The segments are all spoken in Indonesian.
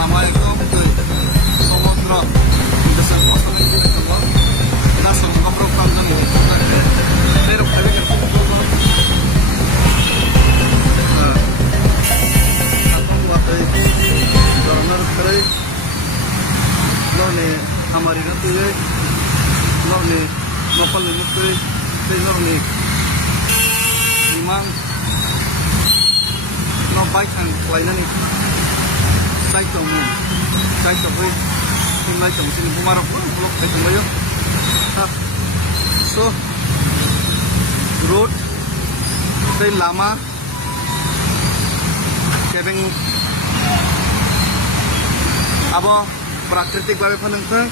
lama एकदम समुद्र दसे पसंद दङ ना समुद्र प्रांजन तेरो भाबे के आतंक बातै गरमर करे लने हमारी नतुए लने नपल नतुए ते लने इमान no baik kan lainnya saya tahu ini lai tahu sini bumarok belum itu mayo so road dari lama kebeng abo prakritik babe panangta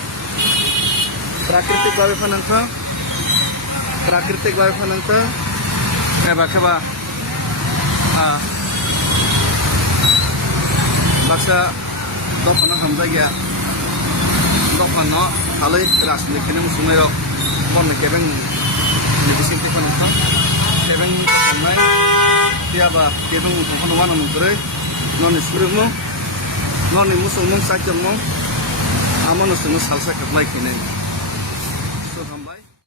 keba baksa dofana hamzaya dofana halai rasni kene musumai kon kebeng medicine te kono kebeng mai tiaba kebeng kono wana mugre non ispremo non musumum sakjamo amon sumu salsa kaplai kene